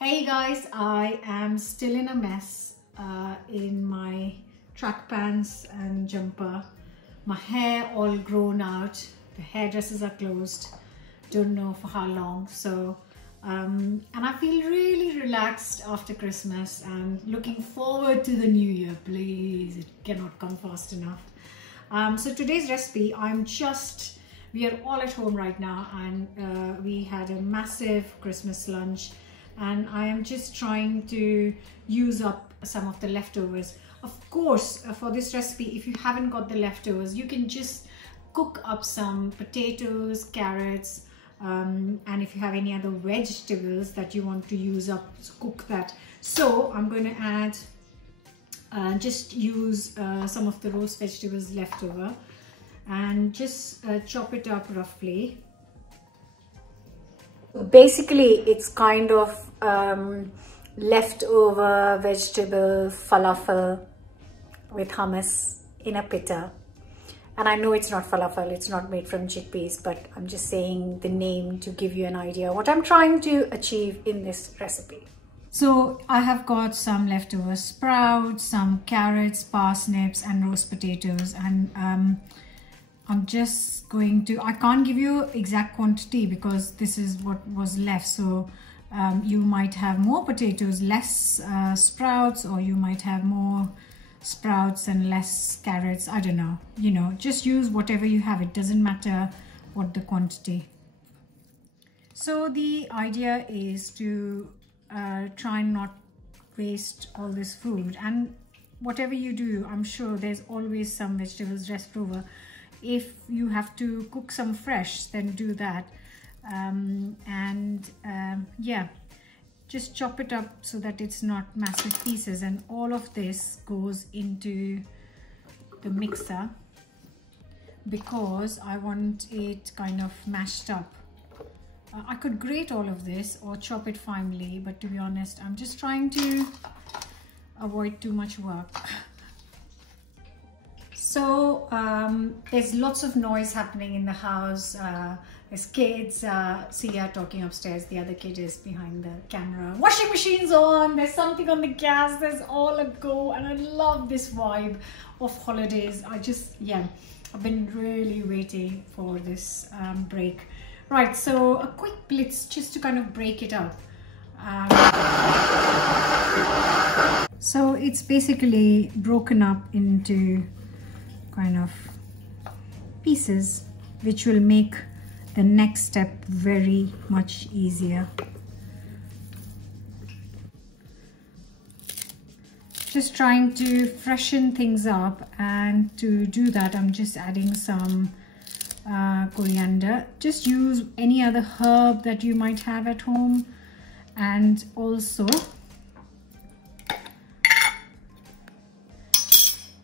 Hey guys, I am still in a mess in my track pants and jumper. My hair all grown out, the hairdressers are closed, don't know for how long. So and I feel really relaxed after Christmas and looking forward to the new year. Please, it cannot come fast enough. So today's recipe, we are all at home right now, and we had a massive Christmas lunch, and I am just trying to use up some of the leftovers. Of course, for this recipe, if you haven't got the leftovers, you can just cook up some potatoes, carrots, and if you have any other vegetables that you want to use up, cook that. So I'm going to add just use some of the roast vegetables left over and just chop it up roughly. Basically, it's kind of leftover vegetable falafel with hummus in a pitta. And I know it's not falafel, it's not made from chickpeas, but I'm just saying the name to give you an idea what I'm trying to achieve in this recipe. So I have got some leftover sprouts, some carrots, parsnips and roast potatoes, and I'm just going to, I can't give you exact quantity because this is what was left. So you might have more potatoes, less sprouts, or you might have more sprouts and less carrots. I don't know, you know, just use whatever you have. It doesn't matter what the quantity. So the idea is to try and not waste all this food, and whatever you do, I'm sure there's always some vegetables left over. If you have to cook some fresh, then do that. Yeah, just chop it up so that it's not massive pieces, and all of this goes into the mixer because I want it kind of mashed up. I could grate all of this or chop it finely, but to be honest, I'm just trying to avoid too much work. So there's lots of noise happening in the house. There's kids. Sia talking upstairs. The other kid is behind the camera. Washing machine's on. There's something on the gas. There's all a go. And I love this vibe of holidays. I've been really waiting for this break. Right, so a quick blitz just to kind of break it up. So it's basically broken up into kind of pieces, which will make the next step very much easier. Just trying to freshen things up, and to do that I'm just adding some coriander. Just use any other herb that you might have at home, and also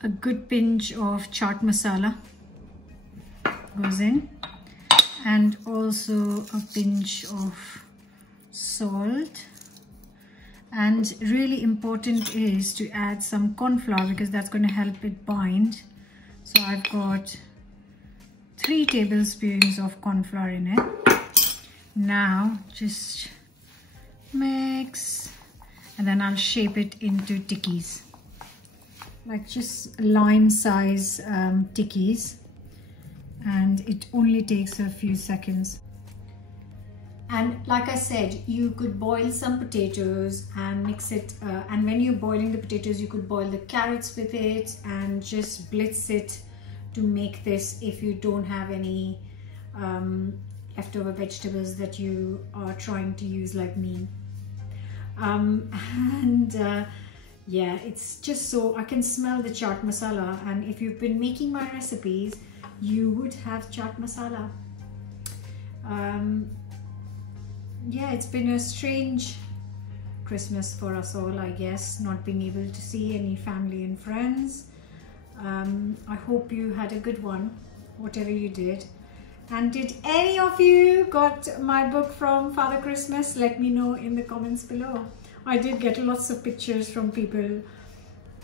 a good pinch of chaat masala goes in, and also a pinch of salt. And really important is to add some corn flour because that's going to help it bind. So I've got 3 tablespoons of corn flour in it. Now just mix, and then I'll shape it into tikkis, like just lime size tikkis, and it only takes a few seconds. And like I said, you could boil some potatoes and mix it, and when you're boiling the potatoes, you could boil the carrots with it and just blitz it to make this if you don't have any leftover vegetables that you are trying to use like me. Yeah, it's just so I can smell the chaat masala, and if you've been making my recipes, you would have chaat masala. Yeah, it's been a strange Christmas for us all, I guess, not being able to see any family and friends. I hope you had a good one, whatever you did. And did any of you got my book from Father Christmas? Let me know in the comments below. I did get lots of pictures from people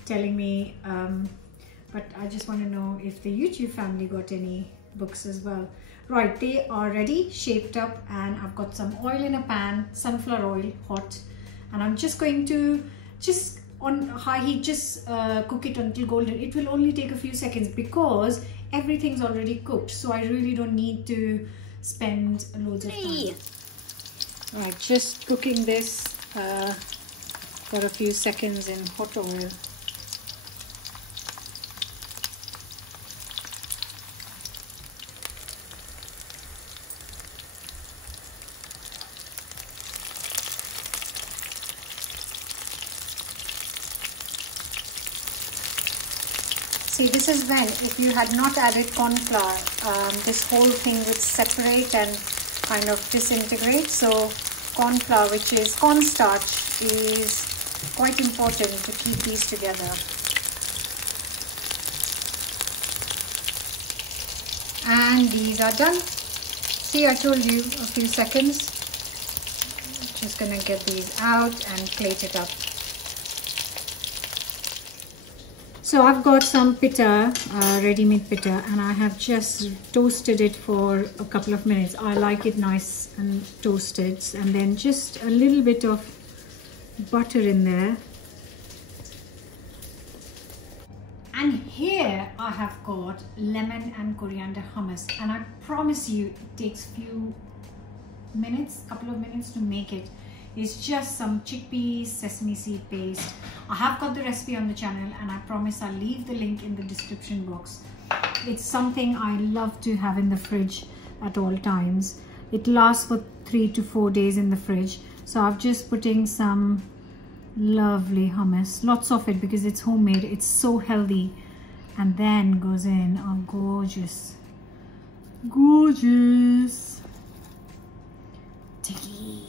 telling me, but I just want to know if the YouTube family got any books as well. Right, they are ready, shaped up, and I've got some oil in a pan, sunflower oil, hot, and I'm just going to on high heat cook it until golden. It will only take a few seconds because everything's already cooked, so I really don't need to spend loads of time. Right, just cooking this for a few seconds in hot oil. See, this is when, if you had not added corn flour, this whole thing would separate and kind of disintegrate. So corn flour, which is cornstarch, is quite important to keep these together. And these are done. See, I told you, a few seconds. Just gonna get these out and plate it up. So I've got some pitta, ready-made pitta, and I have just toasted it for a couple of minutes. I like it nice and toasted, and then just a little bit of butter in there. And here I have got lemon and coriander hummus, and I promise you it takes couple of minutes to make it. It's just some chickpeas, sesame seed paste. I have got the recipe on the channel, and I promise I'll leave the link in the description box. It's something I love to have in the fridge at all times. It lasts for 3 to 4 days in the fridge. So I'm just putting some lovely hummus, lots of it because it's homemade. It's so healthy, and then goes in a gorgeous tikki.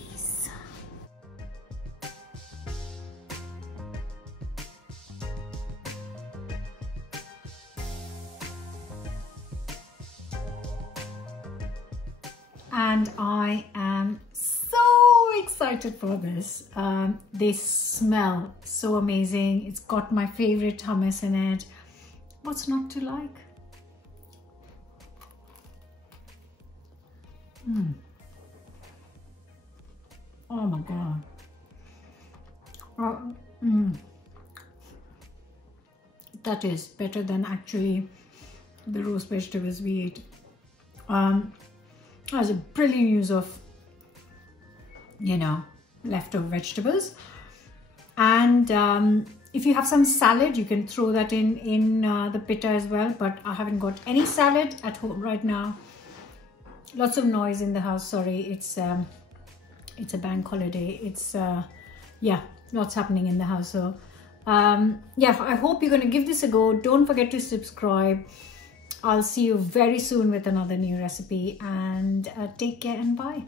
And I am so excited for this. They smell so amazing. It's got my favorite hummus in it. What's not to like? Oh my God. That is better than actually the roast vegetables we ate. Has a brilliant use of, leftover vegetables. And if you have some salad, you can throw that in the pitta as well. But I haven't got any salad at home right now. Lots of noise in the house. Sorry, it's a bank holiday. It's lots happening in the house. So I hope you're going to give this a go. Don't forget to subscribe. I'll see you very soon with another new recipe, and take care and bye.